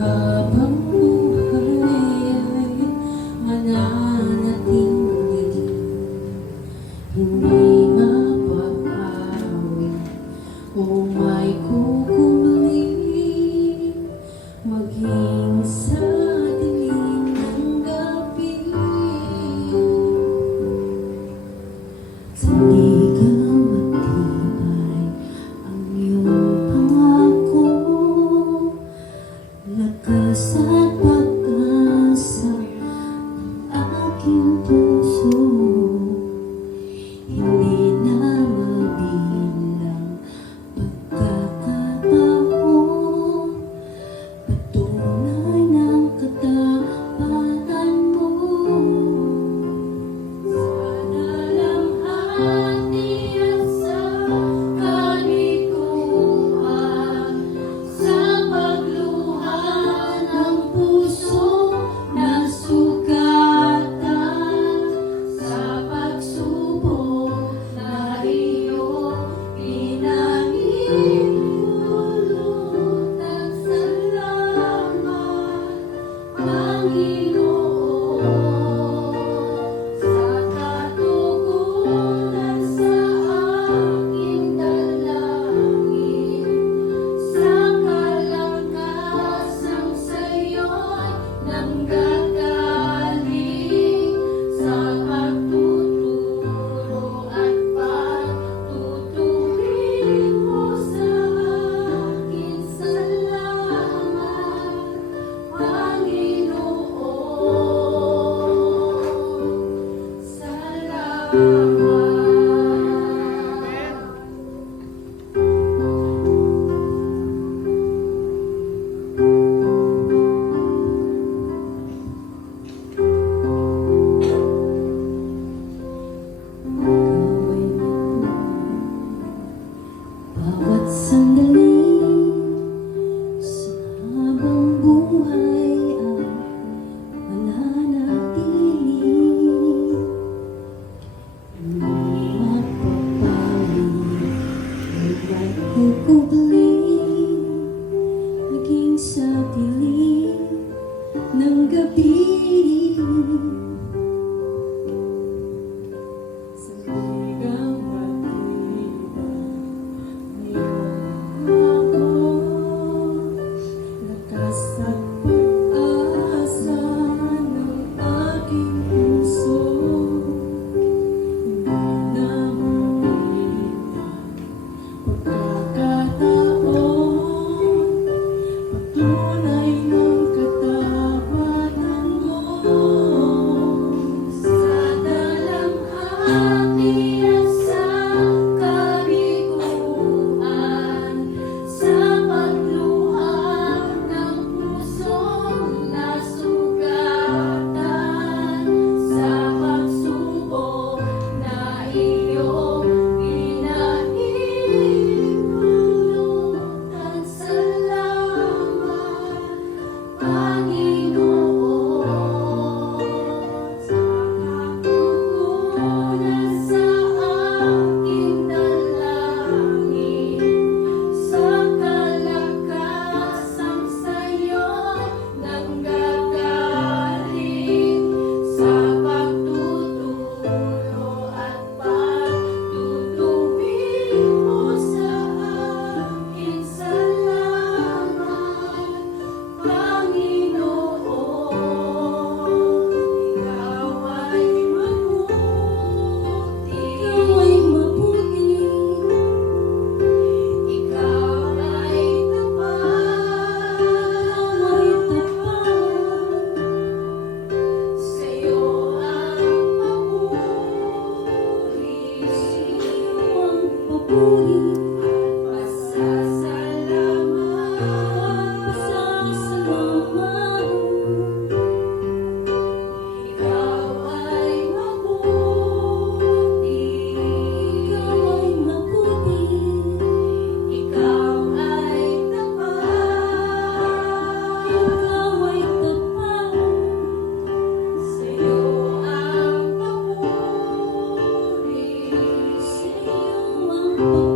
habang buhay ay mananatili, hindi mapapawi o may kukumuli, maging sa dilim ng gabi. Sandigang matibay ang iyong pangako, lakas at pag-asa ng aking puso. Hindi na mabilang pagkakataon, patunay ng katapatan mo. Sa dalamhati at sa kalikuan, sa pagluha ng puso na sugatan, sa pagsubok na iyong pinahintulutan. Salamat, Panginoon, sa katugunan sa aking dalangin, sa kalakasang sa'yo'y nanggagaling, sa pagtuturo at pagtutuwid mo sa akin. Salamat, Panginoon. Salamat. Bawat sandali sa habang buhay ay mananatili, hindi mapapawi o may kukubli, maging sa dilim ng gabi. Sandigang matibay ako, lakas at pag-asa ng aking puso. Hindi na mabilang pagkakataon, patunay ng katapatan mo. Sa dalamhati at sa kalikuan, sa pagluha ng pusong nasugatan, sa pagsubok na iyong pinahintulutan. Salamat, Panginoon, sa katugunan sa aking dalangin, sa kalakasang sa'yo'y nanggagaling, sa pagtuturo at pagtutuwid mo sa akin. Salamat, Panginoon. Ikaw ay mabuti, ikaw ay tapat, sa'yo ang papuri at pasasalamat. Ikaw ay mabuti, ikaw ay tapat, sa'yo ang papuri.